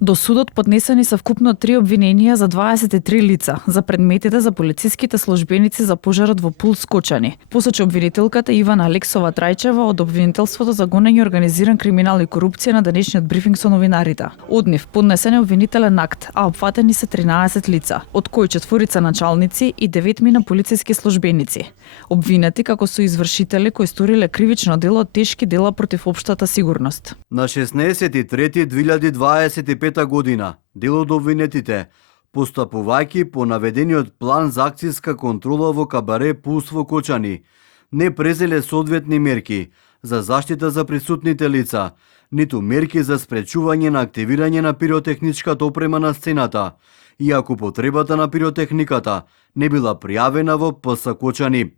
До судот поднесени се вкупно 3 обвиненија за 23 лица за предметите за полициските службеници за пожарот во Пулс Кочани. Посочи обвинителката Ивана Алексова Трајчева од обвинителството за гонење организиран криминал и корупција на денешниот брифинг со новинарите. Од нив поднесен е обвинителен акт, а опфатени се 13 лица, од кои 4 началници и 9 полициски службеници. Обвинети како соизвршители кои сториле кривично дело од тешки дела против општата сигурност. На 16.3.2025 година, дел од обвинетите, постапувајќи по наведениот план за акцијска контрола во кабаре Пулс во Кочани, не презеле соодветни мерки за заштита за присутните лица, ниту мерки за спречување на активирање на пиротехничката опрема на сцената, иако потребата на пиротехниката не била пријавена во ПС Кочани.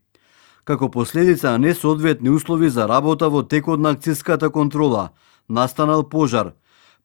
Како последица на несоодветни услови за работа во текот на акцијската контрола, настанал пожар,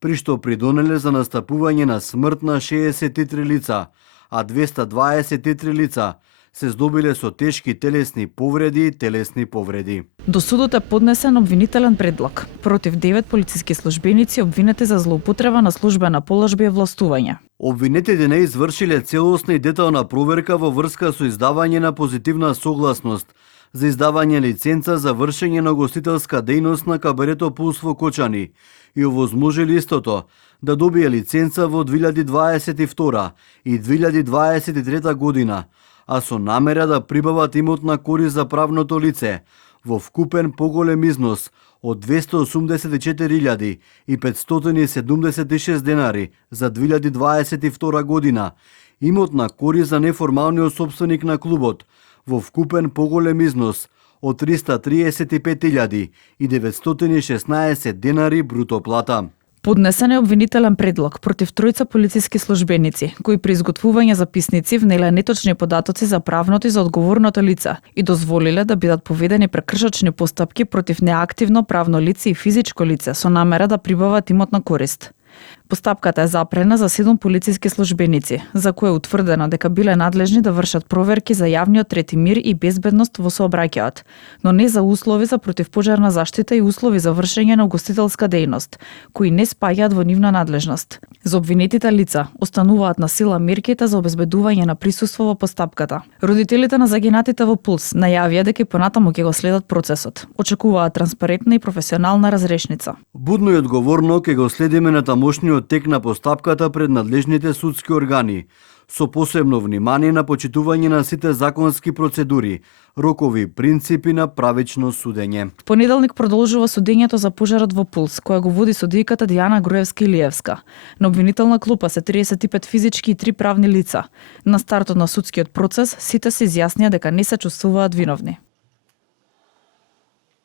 при што придонеле за настапување на смрт на 63 лица, а 223 лица се здобиле со тешки телесни повреди и телесни повреди. До судот е поднесен обвинителен предлог против 9 полициски службеници обвинети за злоупотреба на службена положба и властување. Обвинетите не извршиле целосна и детална проверка во врска со издавање на позитивна согласност за издавање лиценца за вршење на гостителска дејност на кабарето Пулс во Кочани и овозможили истото да добие лиценца во 2022 и 2023 година, а со намера да прибават имотна корист за правното лице во вкупен поголем износ од 284.576 денари за 2022 година, имотна корист за неформалниот собственик на клубот во вкупен поголем износ од 335.916 денари бруто плата. Поднесен е обвинителен предлог против 3 полициски службеници, кои при изготвување записници внеле неточни податоци за правното и за одговорното лице и дозволиле да бидат поведени прекршочни постапки против неактивно правно лице и физичко лице со намера да прибават имотна корист. Постапката е запрена за 7 полициски службеници, за кои е утврдено дека биле надлежни да вршат проверки за јавниот ред и мир и безбедност во сообраќајот, но не за услови за противпожарна заштита и услови за вршење на угостителска дејност, кои не спаѓаат во нивна надлежност. За обвинетите лица остануваат на сила мерките за обезбедување на присуство во постапката. Родителите на загинатите во Пулс најавија дека и понатаму ќе го следат процесот. Очекуваат транспарентна и професионална разрешница. Будно и одговорно ќе го следиме на тамошниот тек на постапката пред надлежните судски органи, со посебно внимание на почитување на сите законски процедури, рокови, принципи на правично судење. В понеделник продолжува судењето за пожарот во Пулс, која го води судијката Дијана Груевска-Илиевска. На обвинителна клупа се 35 физички и 3 правни лица. На стартот на судскиот процес сите се изјаснија дека не се чувствуваат виновни.